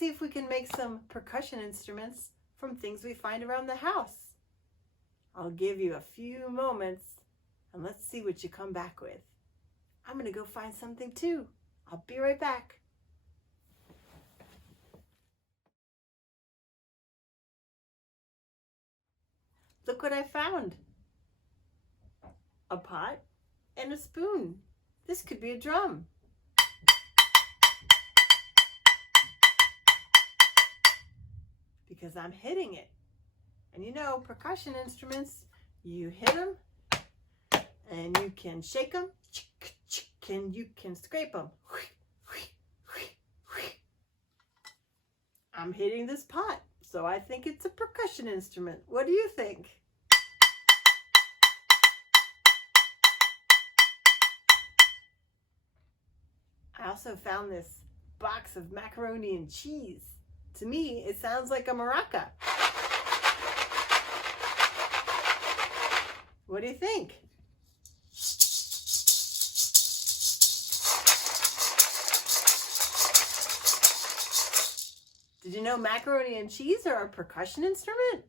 see if we can make some percussion instruments from things we find around the house. I'll give you a few moments and let's see what you come back with. I'm going to go find something too. I'll be right back. Look what I found. A pot and a spoon. This could be a drum. Because I'm hitting it. And you know, percussion instruments, you hit them and you can shake them and you can scrape them. I'm hitting this pot, so I think it's a percussion instrument. What do you think? I also found this box of macaroni and cheese. To me, it sounds like a maraca. What do you think? Did you know macaroni and cheese are a percussion instrument?